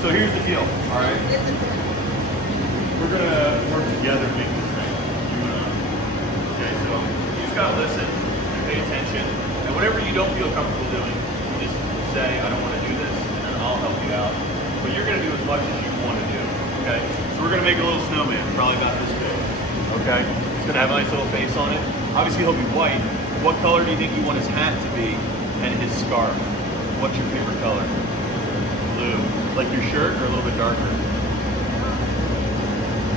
So here's the deal, all right? Listen to me. We're gonna work together to make this thing. You and I. Okay, so you just gotta listen and pay attention. And whatever you don't feel comfortable doing, just say, I don't want to do this, and then I'll help you out. But you're gonna do as much as you want to do. Okay? So we're gonna make a little snowman, probably about this big. Okay? It's gonna have a nice little face on it. Obviously he'll be white. What color do you think you want his hat to be and his scarf? What's your favorite color? Blue. Like your shirt or a little bit darker?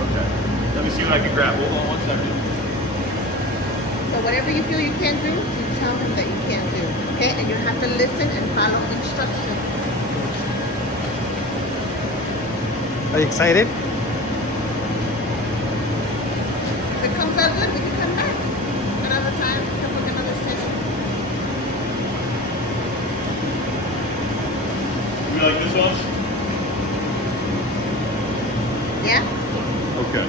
Okay. Let me see what I can grab. Hold on one second. So whatever you feel you can't do, you tell him that you can't do. Okay? And you have to listen and follow instructions. Are you excited? If it comes out good, we can come back another time, come with another session. You like this one? Yeah? Okay.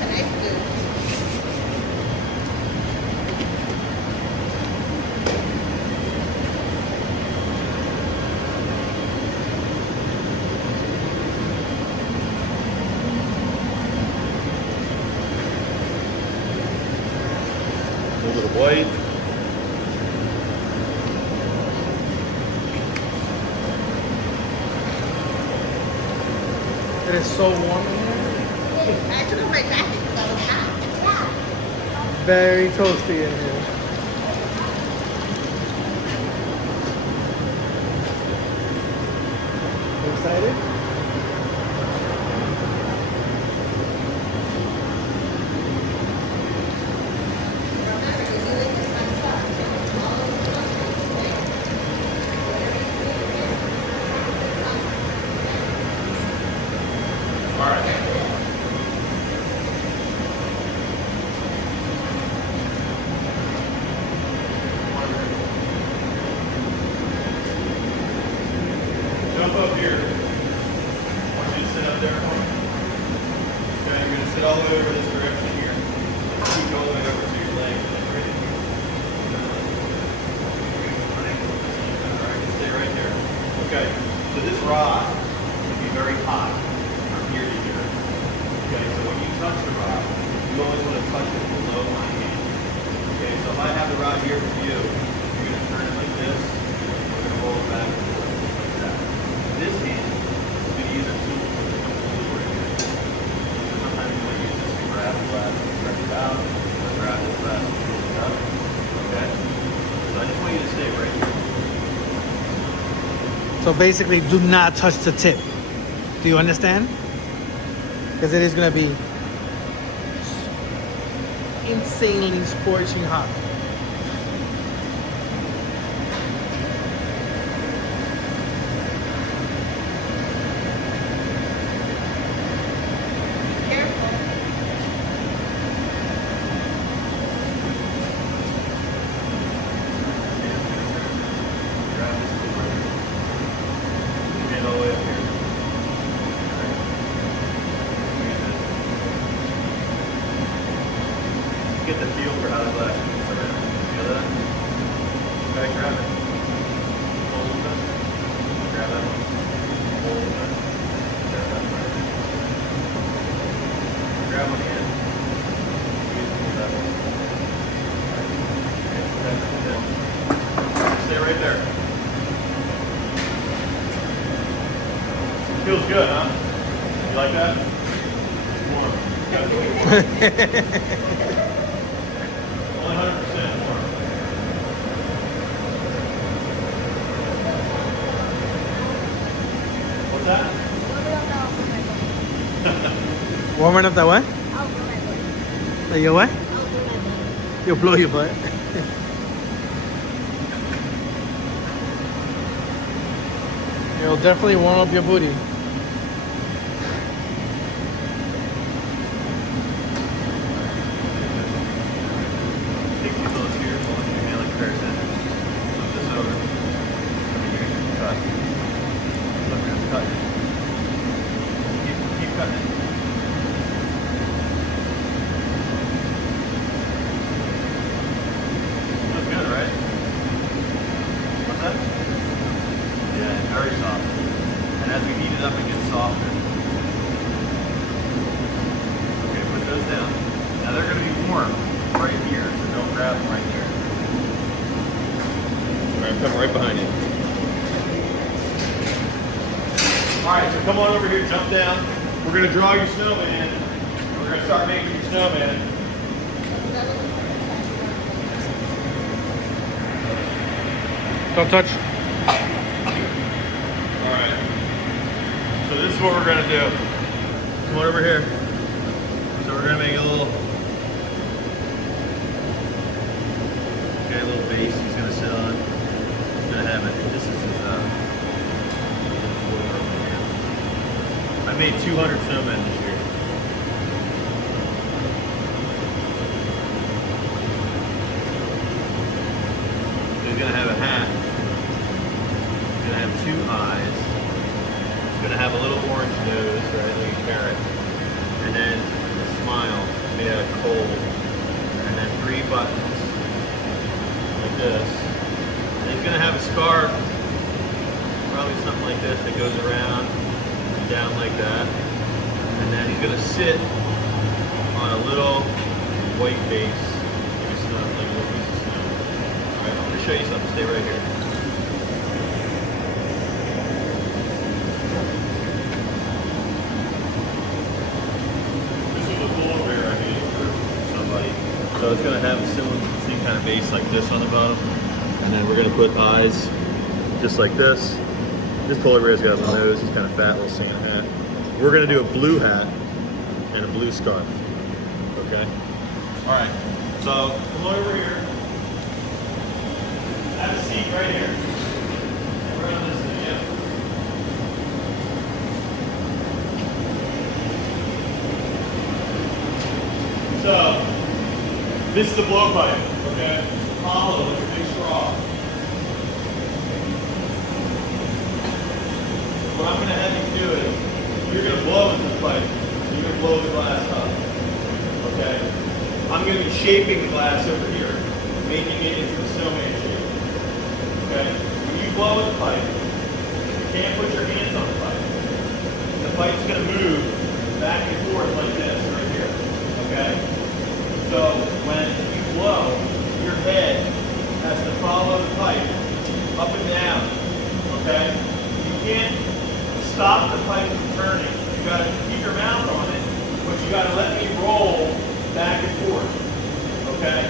Tonight's good. A little bit of white. It is so warm in here. I took off my jacket because I was hot. Very toasty in here. You excited? All right. Jump up here. I want you to sit up there. Okay, you're gonna sit all the way over this direction here. Scoot all the way over to your leg. Right in here. All right, stay right there. Okay, so this rod can be very hot from here to here. Okay, so when you touch the rod, you always want to touch it below my hand. Okay, so if I have the rod here for you, you're going to turn it like this. We're going to roll it back and forth like that. This hand is going to use a tool right here. So sometimes you want to use this to grab the glass, stretch it out, or grab this glass and pull it up. Okay? So I just want you to stay right here. So basically, do not touch the tip. Do you understand? Because it is going to be insanely scorching hot. Careful. Grab this tool right here. Hand all the way up here. Get the feel for how the glass moves around. Feel that? Okay, grab it. Hold it. Grab that one. Hold it. Grab that one. Grab one again. Hold that one. Okay, that's it. Stay right there. Feels good, huh? You like that? Warm. Only 100% warm. What's that? Warming up that what? Like your what? You'll blow your butt. It'll definitely warm up your booty. Take these little spears, hold in your hand like prayer centers. Flip this over. Over here, cut. Flip around, cut. Keep cutting it. Feels good, right? What's that? grab them right here. All right, I'm coming right behind you. All right, so come on over here, jump down. We're gonna draw your snowman. We're gonna start making your snowman. Don't touch. All right. So this is what we're gonna do. Come on over here. So we're gonna make a little base he's gonna sit on. He's gonna have it. This is his I made 200 snowmen this year. So he's gonna have a hat. He's gonna have 2 eyes. He's gonna have a little orange nose, right, like a carrot. And then a smile made out of coal. And then 3 buttons, like this. And he's gonna have a scarf, probably something like this that goes around and down like that. And then he's gonna sit on a little white base, like a snow, like a little piece of snow. All right, I'm gonna show you something. Stay right here. This is a polar bear I made for somebody. So it's gonna have a same kind of base like this on the bottom. And then we're gonna put eyes just like this. This polar bear's got a nose, he's kind of fat, little Santa hat. We're gonna do a blue hat and a blue scarf, okay? All right, so come on over here. Have a seat right here. Right on this thing, yeah. So, this is the blowpipe, okay? Hollow, like a big straw. What I'm gonna have you do is, you're gonna blow into the pipe. You're gonna blow the glass up, okay? I'm gonna be shaping the glass over here, making it into the snowman shape, okay? When you blow in the pipe, you can't put your hands on the pipe. The pipe's gonna move back and forth like this, right here, okay? So when you blow, your head has to follow the pipe up and down, okay? You can't stop the pipe from turning. You gotta keep your mouth on it, but you gotta let me roll back and forth, okay?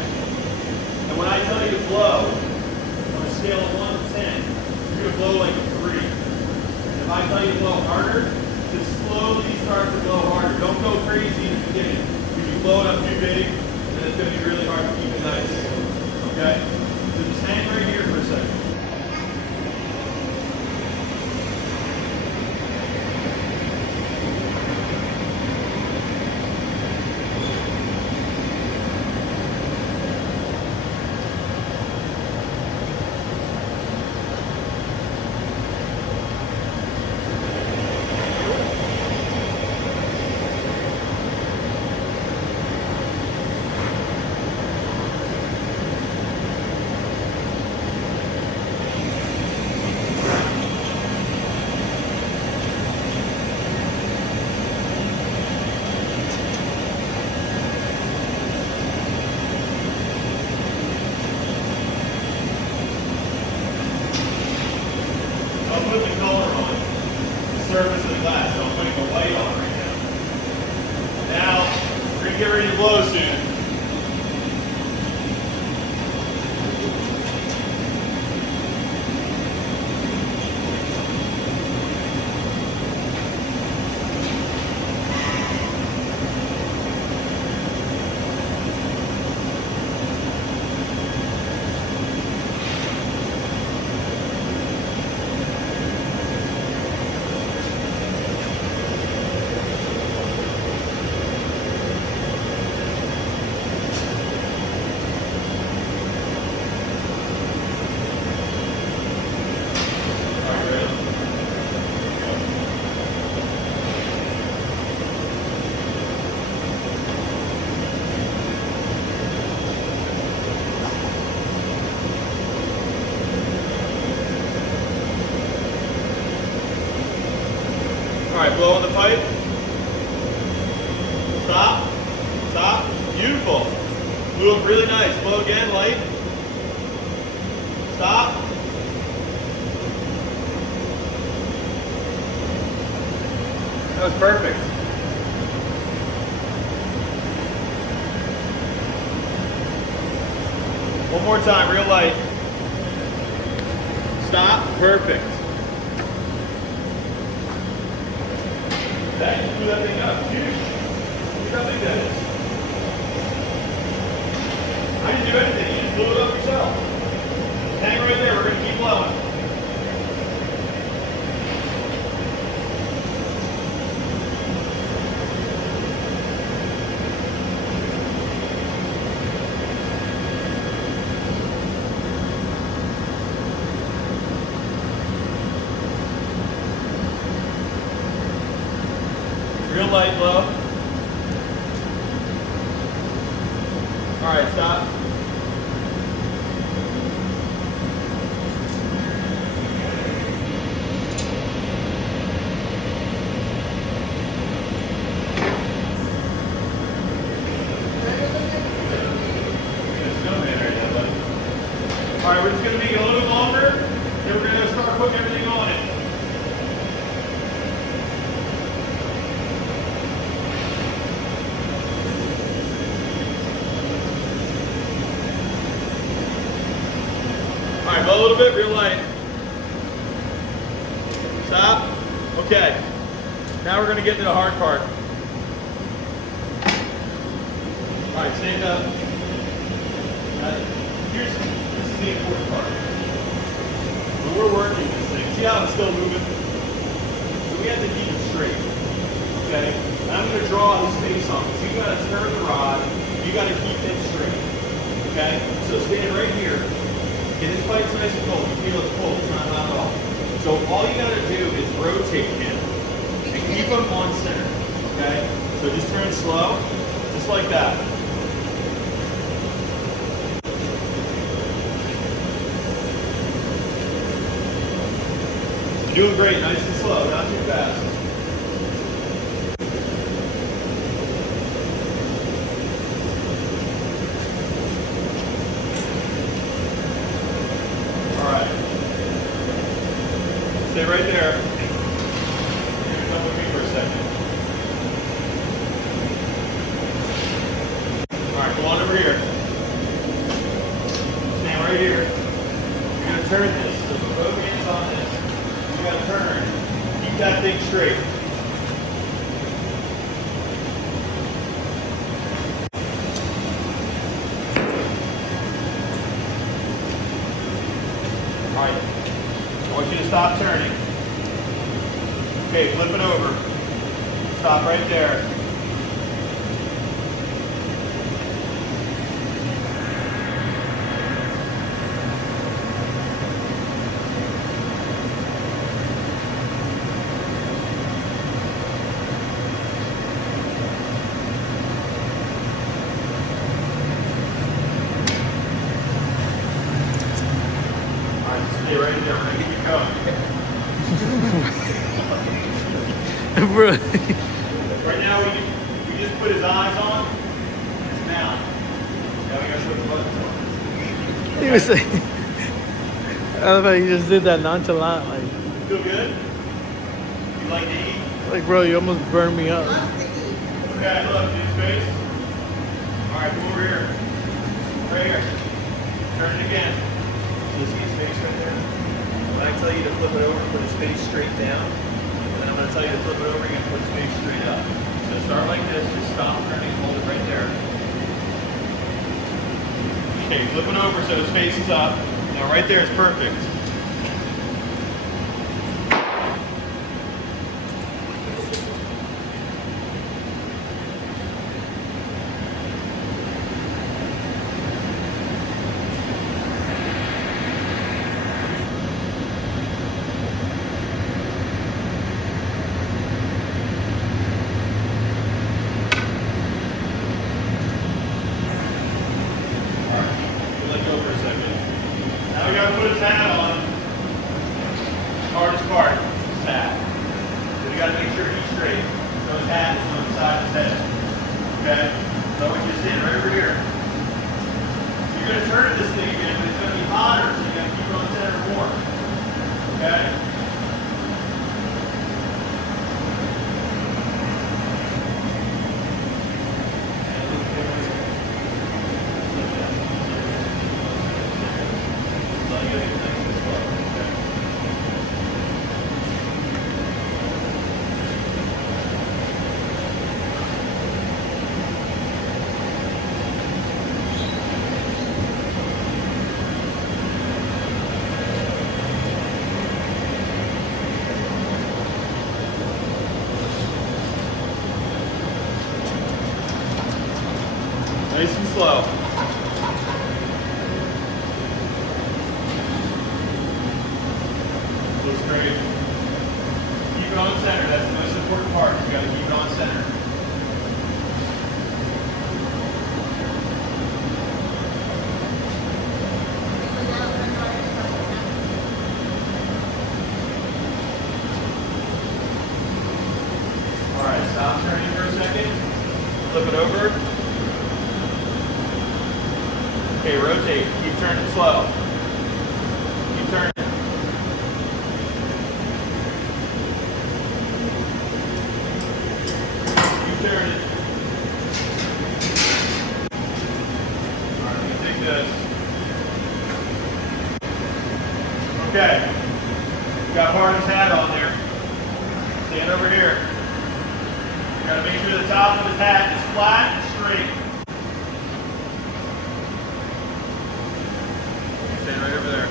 And when I tell you to blow, on a scale of 1 to 10, you're gonna blow like a 3. And if I tell you to blow harder, just slowly start to blow harder. Don't go crazy in the beginning. If you blow it up too big, then it's gonna be really hard to keep it nice, okay? So just hang right here for a second. I'll put the color on the surface of the glass, so I'm putting the white on right now. Now, we're going to get ready to blow soon. All right, blow on the pipe. Stop. Stop. Beautiful. Blew up really nice. Blow again. was perfect. One more time, real light. Stop, perfect. That, you blew that thing up, huge. Look how big that is. I didn't do anything, you just blew it up yourself. Hang right there, we're gonna keep blowing. Real light blow. All right, stop. All right, we're just going to make it a little longer, then we're going to start putting everything on it. All right, blow a little bit, real light. Stop. Okay. Now we're going to get to the hard part. All right, stand up. This is the important part. When we're working this thing, see how it's still moving? So we have to keep it straight. Okay? And I'm going to draw this face on. So you got to turn the rod. You got to keep it straight. Okay? So stand right here. Get this pipe's nice and cold. You feel it's cold. It's not hot at all. So all you got to do is rotate him and keep him on center. Okay? So just turn slow, just like that. You're doing great, nice and slow, not too fast. All right. Stay right there. Come with me for a second. All right, come on over here. Stand right here. You're going to turn this. So put both hands on this. You got to turn. Keep that thing straight. All right. I want you to stop turning. Okay, flip it over. Stop right there. Stay right there. We're gonna keep going. Bro. Right now, we just put his eyes on his mouth. Now we gotta put the buttons on. He was saying, I love how you just did that nonchalant. Like, Feel good? You like to eat? bro, you almost burned me up. Okay, look, see his face? All right, come over here. Right here. Turn it again. You see his face right there? When I tell you to flip it over, put his face straight down. And then I'm going to tell you to flip it over, you're going to put his face straight up. So start like this, just stop turning, hold it right there. Okay, flip it over so his face is up. Now right there is perfect. Let go for a second. Now we gotta put his hat on. Hardest part, his hat. So we gotta make sure he's straight. So his hat is on the side of his head. Okay? So we just stand right over here. You're gonna turn this thing again, but it's gonna be hotter, so you gotta keep it on the center more. Okay? you gotta get nice and slow. Okay. Nice and slow. Looks great. Keep it on center. That's the most important part. You got to keep it on center. All right, stop turning for a second. Flip it over. Okay, rotate. Keep turning slow. Keep turning. Keep turning. All right, let me take this. Okay. Got part of his hat on there. Stand over here. You gotta make sure the top of his hat is flat and straight. Stand right over there.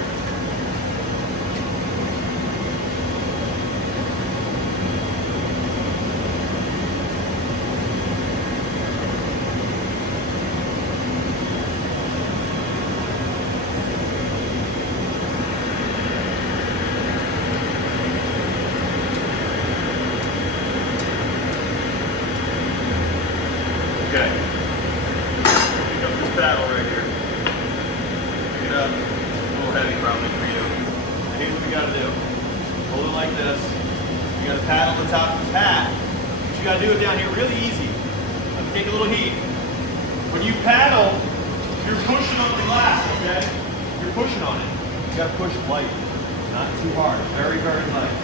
Okay. Pick up this paddle right here. Pick it up. It's a little heavy probably for you. Here's what we gotta do. Hold it like this. You gotta paddle the top of his hat. But you gotta do it down here really easy. Let me take a little heat. When you paddle, you're pushing on the glass, okay? You're pushing on it. You gotta push light, not too hard. Very, very light.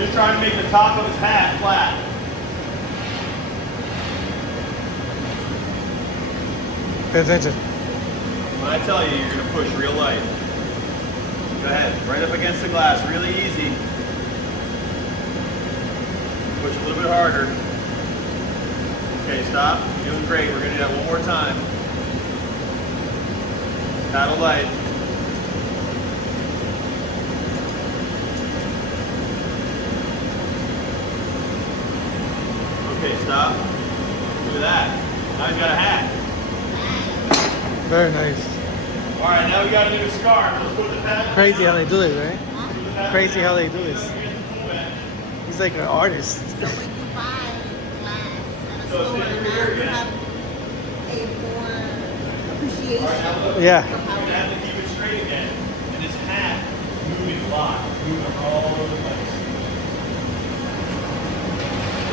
Just trying to make the top of his hat flat. Pay attention. When I tell you, you're going to push real light. Go ahead, right up against the glass, really easy. Push a little bit harder. Okay, stop. You're doing great. We're going to do that one more time. Paddle light. Okay, stop. Look at that. Now he's got a hat. Very nice. All right, now we got to do a scarf. Let's put the paddle. Crazy how they do it, right? Put the paddle Crazy how down. they do this. He's like an artist. So when you buy glass at a So store stand over now, here you again. have a more All appreciation. right, now look. Yeah. You're going to have to keep it straight again. And his hat moving a lot, moving all over the place.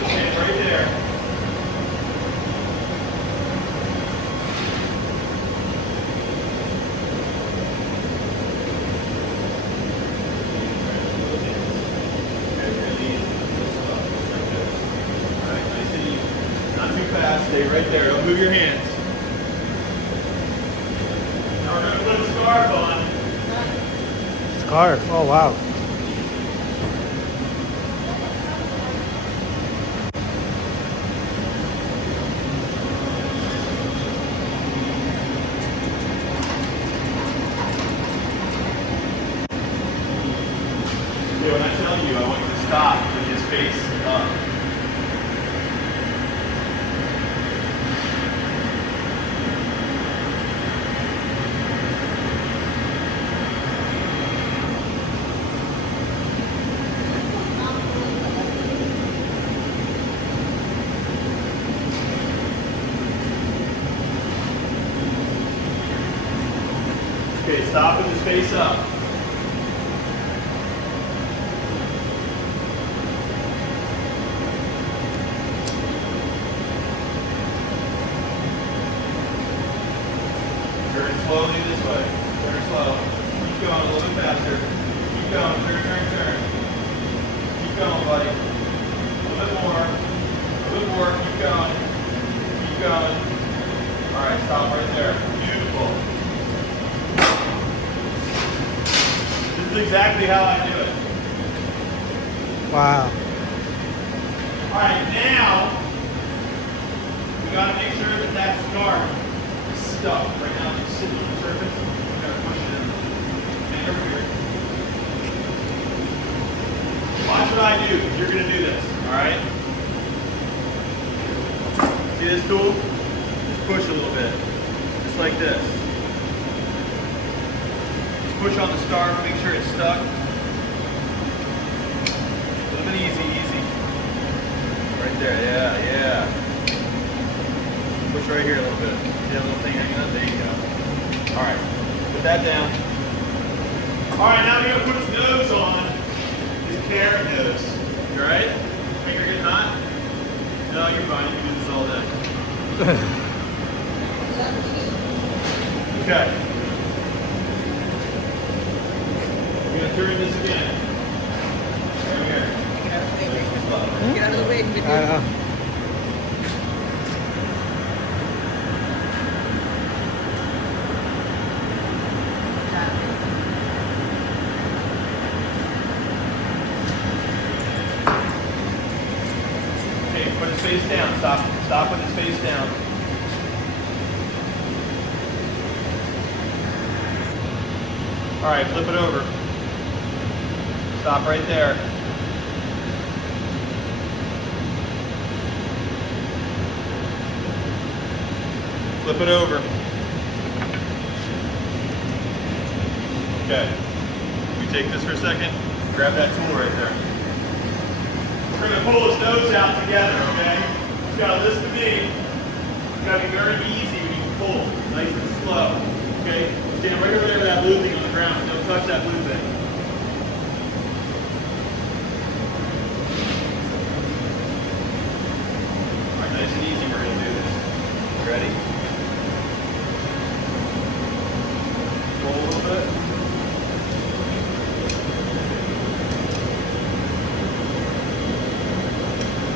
Stand right there. Okay, really easy. Just like this. All right, nice and easy. Not too fast. Stay right there. Don't move your hands. Now we're going to put a scarf on. Scarf. Oh wow. Yeah, when I tell you, I want you to stop with his face up. Okay, stop with his face up. Turn slowly this way. Turn slow. Keep going a little bit faster. Keep going. Turn, turn, turn. Keep going, buddy. A little bit more. A little more. Keep going. Keep going. All right, stop right there. Beautiful. This is exactly how I do it. Wow. All right, now we got to make sure that that scarf is stuck. Right now, it's sitting on the surface. We got to push it in. Stand over here. Watch what I do, because you're going to do this. All right. See this tool? Just push a little bit, just like this. Just push on the scarf, make sure it's stuck. A little bit easy, easy. Right there, yeah. Push right here a little bit. See that little thing hanging up? There you go. All right, put that down. All right, now we're gonna put his nose on. His carrot nose. You all right? Finger getting hot? No, you're fine. You can do this all day. Okay. We're gonna turn this again. Right here. Get out of the way. Get out of the way. I know. Okay, put his face down. Stop with his face down. All right, flip it over. Stop right there. Flip it over. Okay. You take this for a second. Grab that tool right there. We're going to pull his nose out together, okay? He's got to listen to me. It's got to be very easy when you pull. Nice and slow. Okay? Stand right over there with that blue thing on the ground. Don't touch that blue thing. All right, nice and easy. We're going to do this. Ready? Roll a little bit.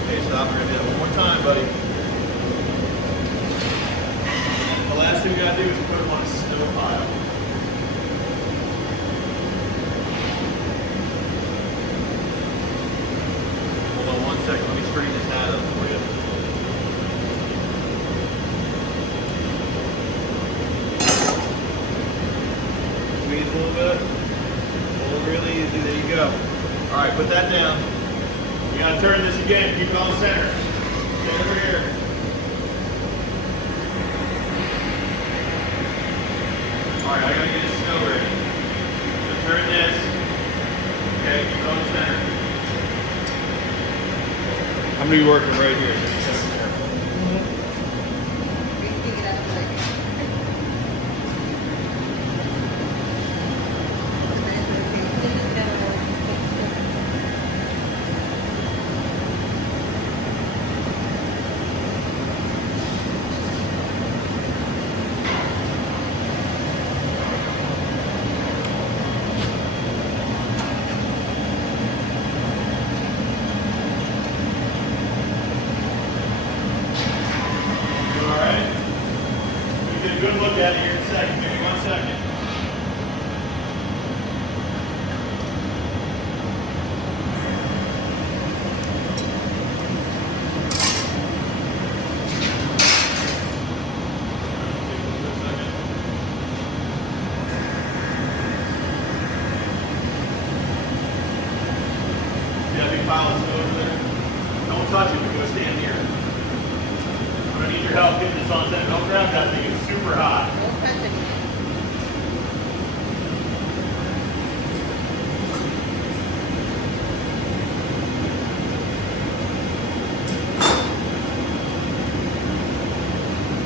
Okay, stop. We're going to do that one more time, buddy. The last thing we got to do is put him on a snow pile. Hold on one second. Let me straighten this hat up for you. Squeeze a little bit. Pull really easy. There you go. All right, put that down. You gotta turn this again. Keep it on center. Stay over here. All right, I gotta get this snow ready. So turn this. Okay, keep it on center. I'm gonna be working right here. So just over there. Basically, get out of the way. All right. You get a good look at it here in a second. Give me 1 second. See that big pile of snow over there? Don't touch it. You're going to stand here. I'm going to need your help getting this on center. Don't grab that thing. It's super hot. Don't touch it.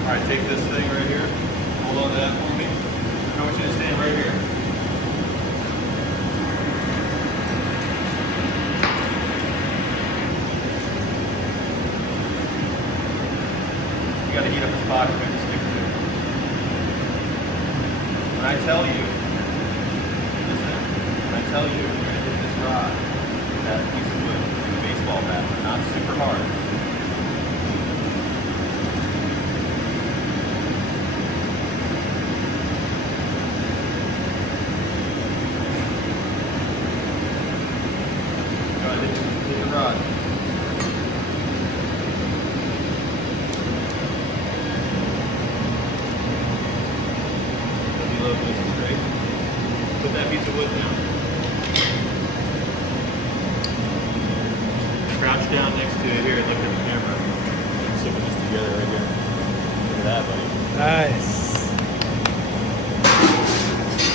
All right, take this thing right here. Hold on to that for me. I want you to stand right here. You got to heat up his pocket with this stick too. When I tell you, listen, when I tell you you're going to hit this rod with that piece of wood with a baseball bat, but not super hard. love this. It's great. Put that piece of wood down. Crouch down next to it here and look at the camera. I'm sipping this together right here. Look at that, buddy. Nice.